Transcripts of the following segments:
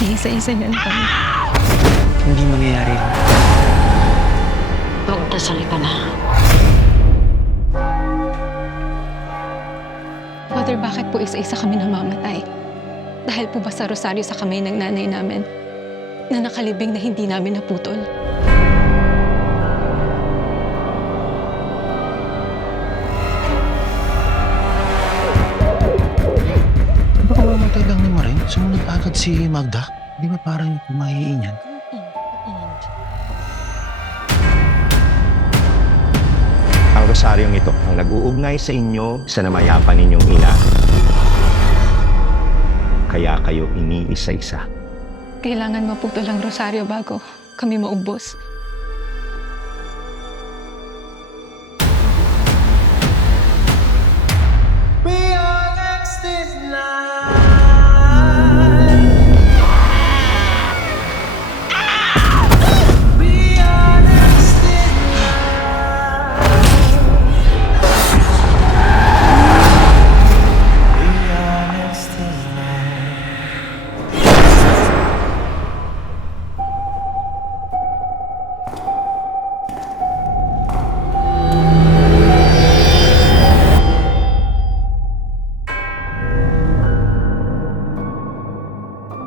Iisa-isa niya na kami. Hindi mangyayari yun. Magdasal ka na. Father, bakit po isa-isa kami namamatay? Dahil po ba sa rosaryo sa kamay ng nanay namin na nakalibing na hindi namin naputol? Baka mamatay lang ni Maring. Sumunod agad si Magda. Di ba parang kumahiin yan? Ang rosaryong ito ang nag-uugnay sa inyo sa namayapan ninyong ina. Kaya kayo iniisa-isa. Kailangan maputol ang rosaryo bago kami maubos.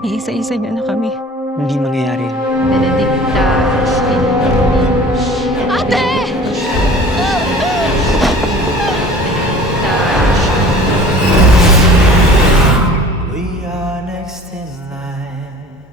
Iisa-isa niya na kami. Hindi mangyayari yun. Benedicta Ate! We are next in line.